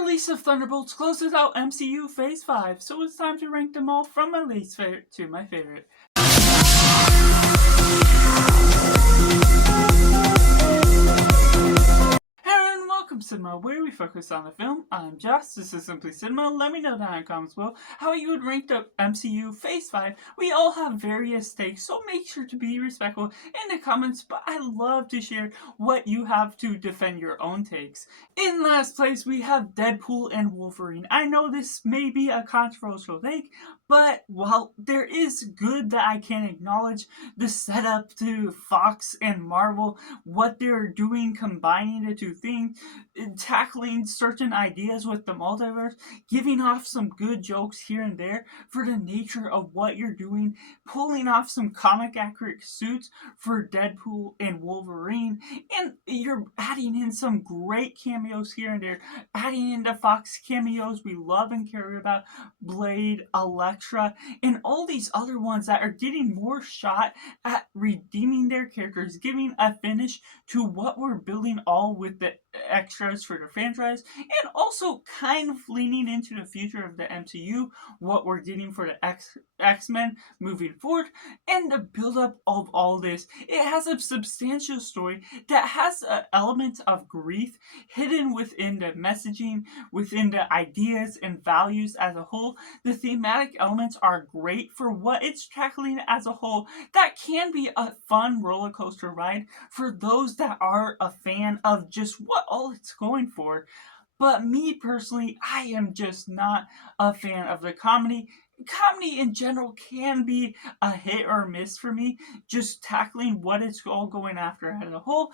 release of Thunderbolts closes out MCU Phase 5, so it's time to rank them all from my least favorite to my favorite. And welcome to Cinema, where we focus on the film. I'm Joss, this is Simply Cinema. Let me know down in the comments below how you would rank the MCU Phase 5. We all have various takes, so make sure to be respectful in the comments, but I love to share what you have to defend your own takes. In last place, we have Deadpool and Wolverine. I know this may be a controversial take, but while there is good that I can acknowledge, the setup to Fox and Marvel, what they're doing, combining the two things, tackling certain ideas with the multiverse, giving off some good jokes here and there for the nature of what you're doing, pulling off some comic accurate suits for Deadpool and Wolverine, and you're adding in some great cameos here and there, adding in the Fox cameos we love and care about, Blade, Elektra, and all these other ones that are getting more shot at redeeming their characters, giving a finish to what we're building all with the extras for the franchise, and also kind of leaning into the future of the MCU, what we're getting for the X-Men moving forward, and the build-up of all this. It has a substantial story that has an element of grief hidden within the messaging, within the ideas and values as a whole. The thematic elements are great for what it's tackling as a whole. That can be a fun roller coaster ride for those that are a fan of just what all it's going for. But me personally, I am just not a fan of the comedy. Comedy in general can be a hit or miss for me, just tackling what it's all going after as a whole,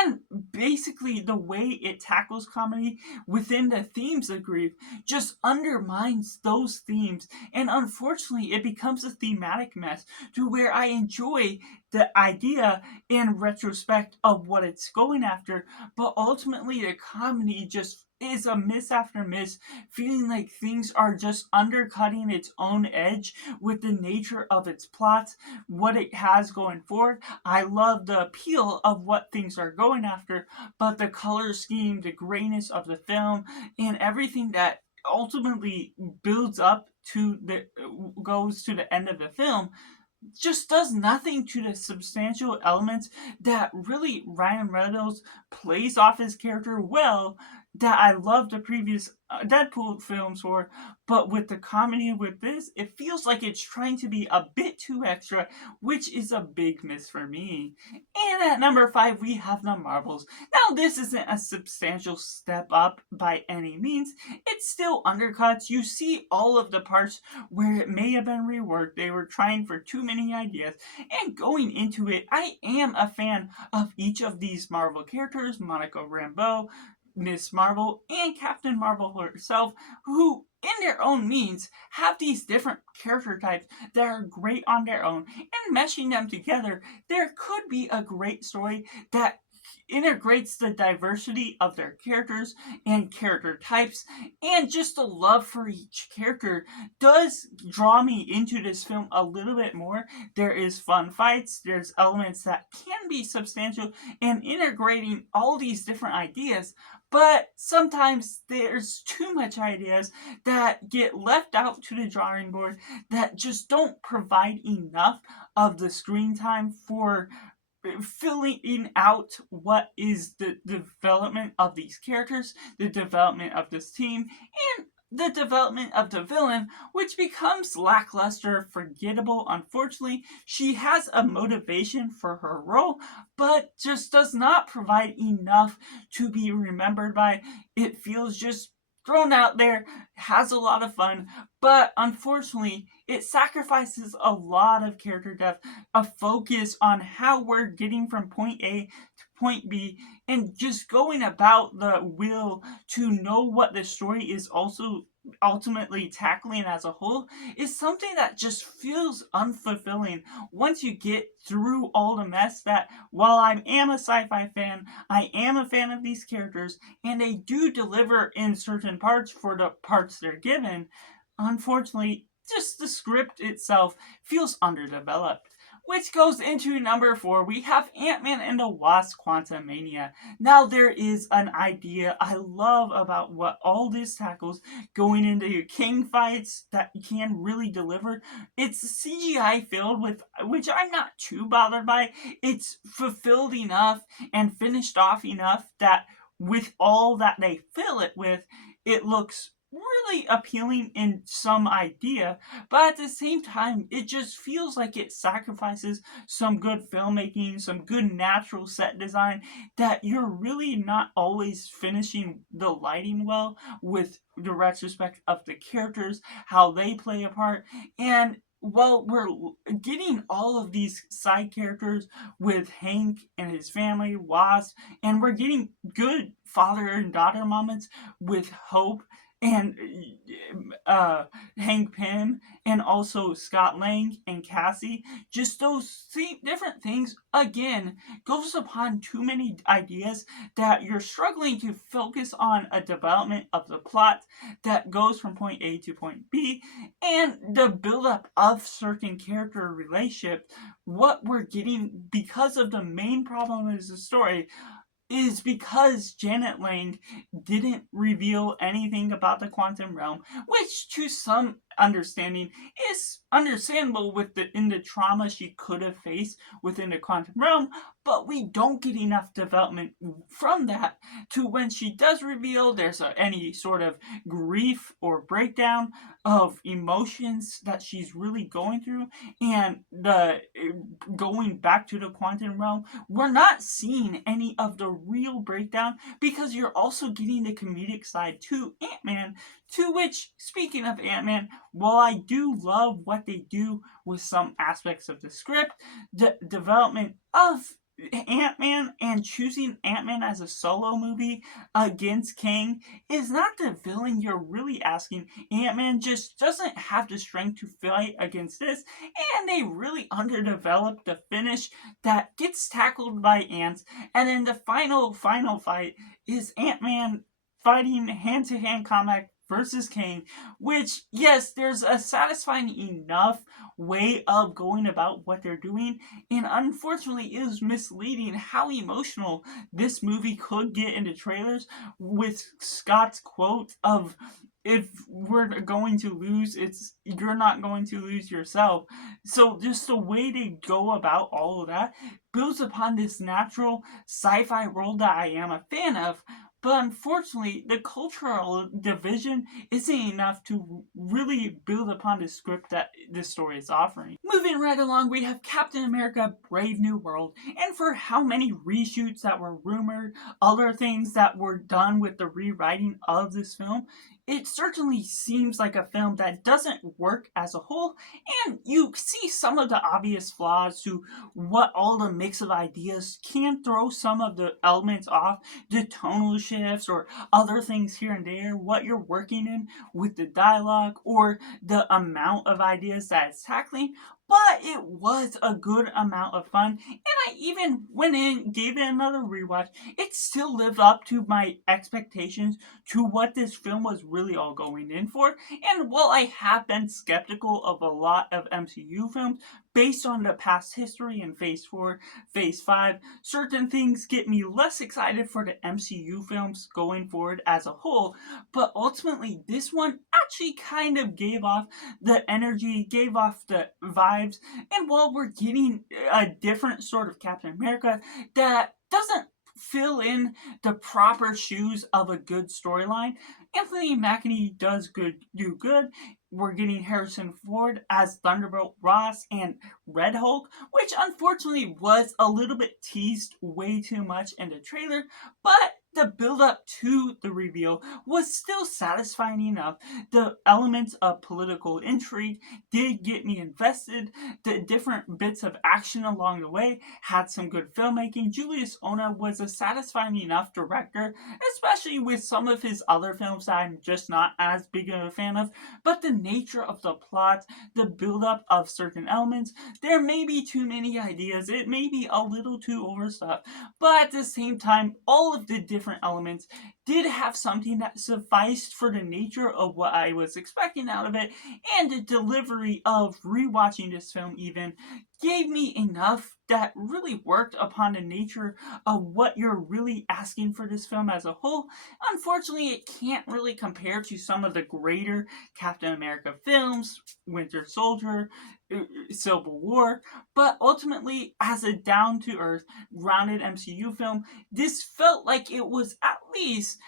and basically the way it tackles comedy within the themes of grief just undermines those themes, and unfortunately it becomes a thematic mess to where I enjoy the idea in retrospect of what it's going after, but ultimately the comedy just is a miss after miss, feeling like things are just undercutting its own edge with the nature of its plots, what it has going forward. I love the appeal of what things are going after, but the color scheme, the grayness of the film, and everything that ultimately builds up to the goes to the end of the film just does nothing to the substantial elements that really Ryan Reynolds plays off his character well, that I love the previous Deadpool films for, but with the comedy with this, it feels like it's trying to be a bit too extra, which is a big miss for me. And at number 5, we have the Marvels. Now, this isn't a substantial step up by any means. It still undercuts. You see all of the parts where it may have been reworked. They were trying for too many ideas. And going into it, I am a fan of each of these Marvel characters, Monica Rambeau, Miss Marvel, and Captain Marvel herself, who in their own means have these different character types that are great on their own, and meshing them together, there could be a great story that integrates the diversity of their characters and character types, and just the love for each character does draw me into this film a little bit more. There is fun fights, there's elements that can be substantial, and integrating all these different ideas, but sometimes there's too much ideas that get left out to the drawing board that just don't provide enough of the screen time for filling out what is the development of these characters, the development of this team, and the development of the villain, which becomes lackluster, forgettable. Unfortunately, she has a motivation for her role, but just does not provide enough to be remembered by. It feels just thrown out there, has a lot of fun, but unfortunately, it sacrifices a lot of character depth, a focus on how we're getting from point A to point B, and just going about the will to know what the story is also ultimately tackling as a whole is something that just feels unfulfilling once you get through all the mess. That while I am a sci-fi fan, I am a fan of these characters, and they do deliver in certain parts for the parts they're given. Unfortunately, just the script itself feels underdeveloped. Which goes into number 4. We have Ant-Man and the Wasp: Quantumania. Now there is an idea I love about what all this tackles going into your king fights that can really deliver. It's CGI filled with, which I'm not too bothered by. It's fulfilled enough and finished off enough that with all that they fill it with, it looks really appealing in some idea, but at the same time, it just feels like it sacrifices some good filmmaking, some good natural set design, that you're really not always finishing the lighting well with the retrospect of the characters, how they play a part, and well, we're getting all of these side characters with Hank and his family, Wasp, and we're getting good father and daughter moments with Hope and Hank Pym, and also Scott Lang and Cassie. Just those different things, again, goes upon too many ideas that you're struggling to focus on a development of the plot that goes from point A to point B, and the buildup of certain character relationships. What we're getting, because of the main problem is the story, is because Janet Lang didn't reveal anything about the quantum realm, which to some understanding is understandable with the trauma she could have faced within the quantum realm, but we don't get enough development from that to when she does reveal there's any sort of grief or breakdown of emotions that she's really going through, and the going back to the quantum realm, we're not seeing any of the real breakdown, because you're also getting the comedic side to Ant-Man, to which, speaking of Ant-Man, while I do love what they do with some aspects of the script, the development of Ant-Man and choosing Ant-Man as a solo movie against Kang is not the villain you're really asking. Ant-Man just doesn't have the strength to fight against this, and they really underdeveloped the finish that gets tackled by ants, and then the final fight is Ant-Man fighting hand-to-hand combat versus Kang, which, yes, there's a satisfying enough way of going about what they're doing, and unfortunately it is misleading how emotional this movie could get in the trailers, with Scott's quote of, if we're going to lose, it's you're not going to lose yourself. So just the way they go about all of that builds upon this natural sci-fi world that I am a fan of, but unfortunately, the cultural division isn't enough to really build upon the script that this story is offering. Moving right along, we have Captain America: Brave New World, and for how many reshoots that were rumored, other things that were done with the rewriting of this film, it certainly seems like a film that doesn't work as a whole, and you see some of the obvious flaws to what all the mix of ideas can throw some of the elements off, the tonal shifts or other things here and there, what you're working in with the dialogue or the amount of ideas that it's tackling. But it was a good amount of fun, and I even went in, gave it another rewatch. It still lived up to my expectations to what this film was really all going in for. And while I have been skeptical of a lot of MCU films, based on the past history in Phase 4, Phase 5, certain things get me less excited for the MCU films going forward as a whole, but ultimately this one actually kind of gave off the energy, gave off the vibes, and while we're getting a different sort of Captain America that doesn't fill in the proper shoes of a good storyline, Anthony Mackie does do good. We're getting Harrison Ford as Thunderbolt Ross and Red Hulk, which unfortunately was a little bit teased way too much in the trailer, but the build up to the reveal was still satisfying enough. The elements of political intrigue did get me invested. The different bits of action along the way had some good filmmaking. Julius Ona was a satisfying enough director, especially with some of his other films that I'm just not as big of a fan of. But the nature of the plot, the build up of certain elements, there may be too many ideas, it may be a little too overstuffed, but at the same time, all of the different elements did have something that sufficed for the nature of what I was expecting out of it, and the delivery of rewatching this film even gave me enough that really worked upon the nature of what you're really asking for this film as a whole. Unfortunately, it can't really compare to some of the greater Captain America films, Winter Soldier, Civil War, but ultimately, as a down to earth, grounded MCU film, this felt like it was at least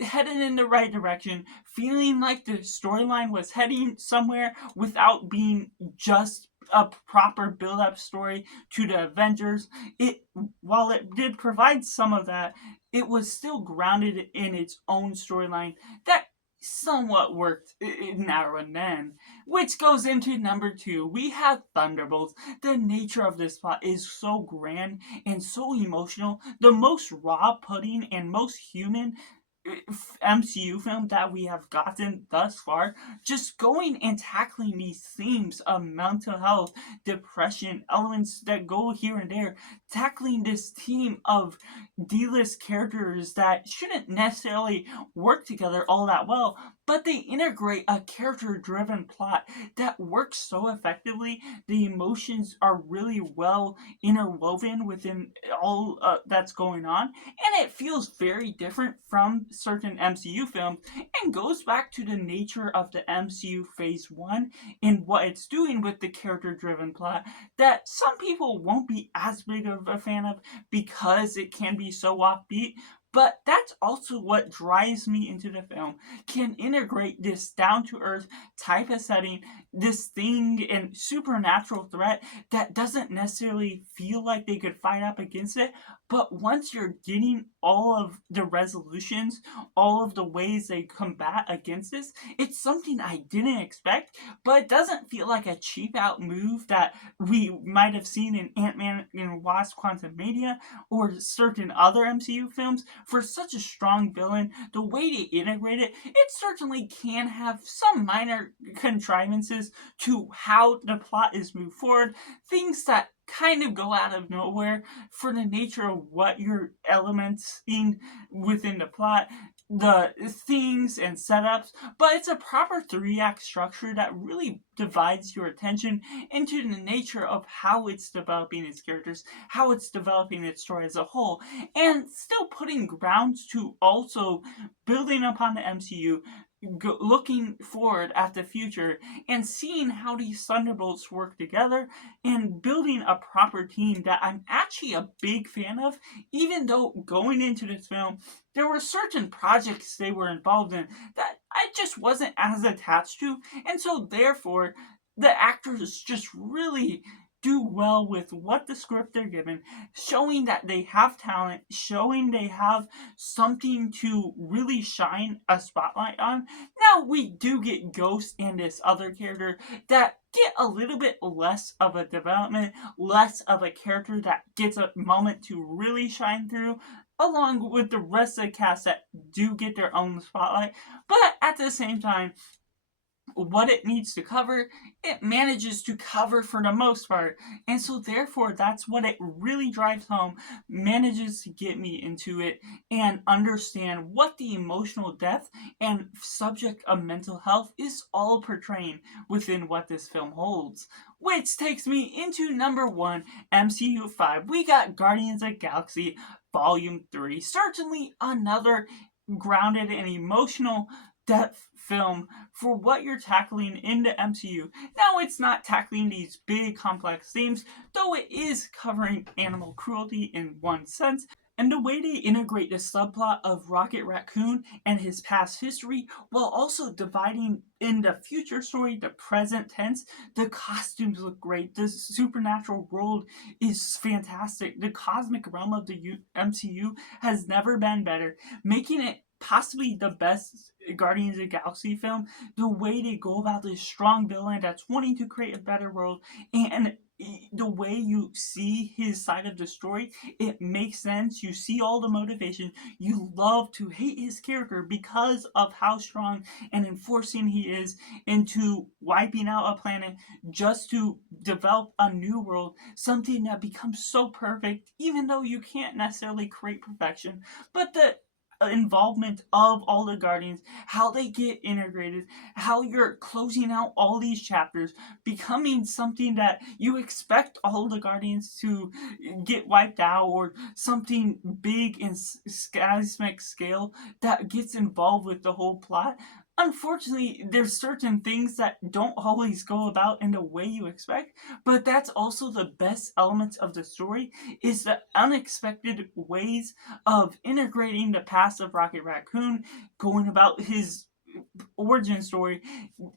headed in the right direction, feeling like the storyline was heading somewhere without being just a proper build-up story to the Avengers. It, while it did provide some of that, it was still grounded in its own storyline that somewhat worked now and then. Which goes into number two. We have Thunderbolts. The nature of this plot is so grand and so emotional. The most raw pudding and most human MCU film that we have gotten thus far, just going and tackling these themes of mental health, depression, elements that go here and there, tackling this team of D-list characters that shouldn't necessarily work together all that well, but they integrate a character-driven plot that works so effectively. The emotions are really well interwoven within all that's going on, and it feels very different from certain MCU films and goes back to the nature of the MCU Phase 1 and what it's doing with the character-driven plot that some people won't be as big of a fan of because it can be so offbeat. But that's also what drives me into the film. Can integrate this down-to-earth type of setting, this thing and supernatural threat that doesn't necessarily feel like they could fight up against it. But once you're getting all of the resolutions, all of the ways they combat against this, it's something I didn't expect, but it doesn't feel like a cheap out move that we might have seen in Ant-Man and Wasp Quantumania or certain other MCU films. For such a strong villain, the way they integrate it, it certainly can have some minor contrivances to how the plot is moved forward, things that kind of go out of nowhere for the nature of what you're elementing within the plot, the things and setups, but it's a proper three-act structure that really divides your attention into the nature of how it's developing its characters, how it's developing its story as a whole, and still putting grounds to also building upon the MCU, looking forward at the future and seeing how these Thunderbolts work together and building a proper team that I'm actually a big fan of, even though going into this film, there were certain projects they were involved in that I just wasn't as attached to, and so therefore, the actors just really do well with what the script they're given, showing that they have talent, showing they have something to really shine a spotlight on. Now, we do get Ghost and this other character that get a little bit less of a development, less of a character that gets a moment to really shine through, along with the rest of the cast that do get their own spotlight. But at the same time, what it needs to cover, it manages to cover for the most part. And so therefore, that's what it really drives home, manages to get me into it and understand what the emotional depth and subject of mental health is all portraying within what this film holds. Which takes me into number one, MCU 5. We got Guardians of the Galaxy Volume 3. Certainly another grounded and emotional depth film for what you're tackling in the MCU. Now, it's not tackling these big complex themes, though it is covering animal cruelty in one sense, and the way they integrate the subplot of Rocket Raccoon and his past history while also dividing in the future story, the present tense. The costumes look great. The supernatural world is fantastic. The cosmic realm of the MCU has never been better, making it possibly the best Guardians of the Galaxy film. The way they go about this strong villain that's wanting to create a better world, and the way you see his side of the story, it makes sense. You see all the motivation. You love to hate his character because of how strong and enforcing he is into wiping out a planet just to develop a new world, something that becomes so perfect, even though you can't necessarily create perfection. But the involvement of all the Guardians, how they get integrated, how you're closing out all these chapters, becoming something that you expect all the Guardians to get wiped out, or something big in seismic scale that gets involved with the whole plot. Unfortunately, there's certain things that don't always go about in the way you expect, but that's also the best elements of the story, is the unexpected ways of integrating the past of Rocket Raccoon, going about his origin story,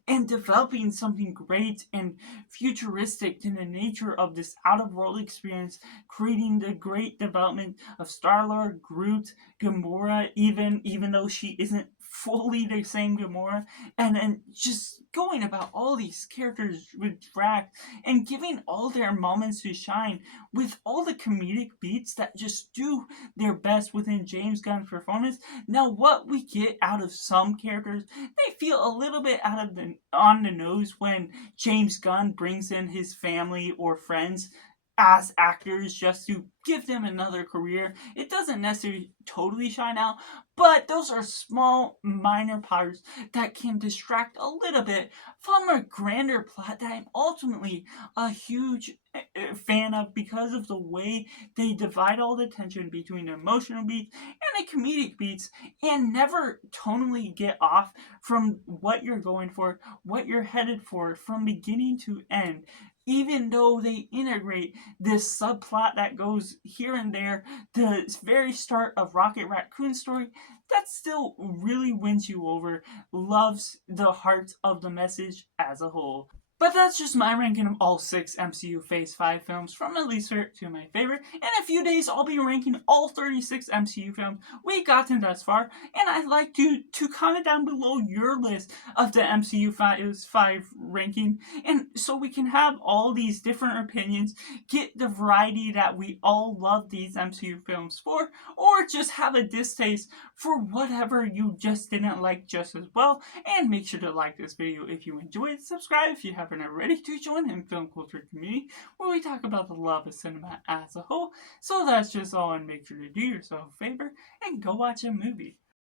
and developing something great and futuristic in the nature of this out of world experience, creating the great development of Star-Lord, Groot, Gamora, even though she isn't fully the same Gamora, and then just going about all these characters with Drax and giving all their moments to shine with all the comedic beats that just do their best within James Gunn's performance. Now, what we get out of some characters, they feel a little bit out of the on the nose when James Gunn brings in his family or friends as actors just to give them another career. It doesn't necessarily totally shine out, but those are small, minor parts that can distract a little bit from a grander plot that I'm ultimately a huge fan of, because of the way they divide all the tension between the emotional beats and the comedic beats, and never tonally get off from what you're going for, what you're headed for from beginning to end. Even though they integrate this subplot that goes here and there, the very start of Rocket Raccoon's story, that still really wins you over, loves the heart of the message as a whole. But that's just my ranking of all 6 MCU Phase 5 films, from my least favorite to my favorite. In a few days, I'll be ranking all 36 MCU films we've gotten thus far, and I'd like to comment down below your list of the MCU Phase 5 ranking, and so we can have all these different opinions, get the variety that we all love these MCU films for, or just have a distaste for whatever you just didn't like just as well. And make sure to like this video if you enjoyed it, subscribe if you haven't already, to join in film culture community where we talk about the love of cinema as a whole. So that's just all, and make sure to do yourself a favor and go watch a movie.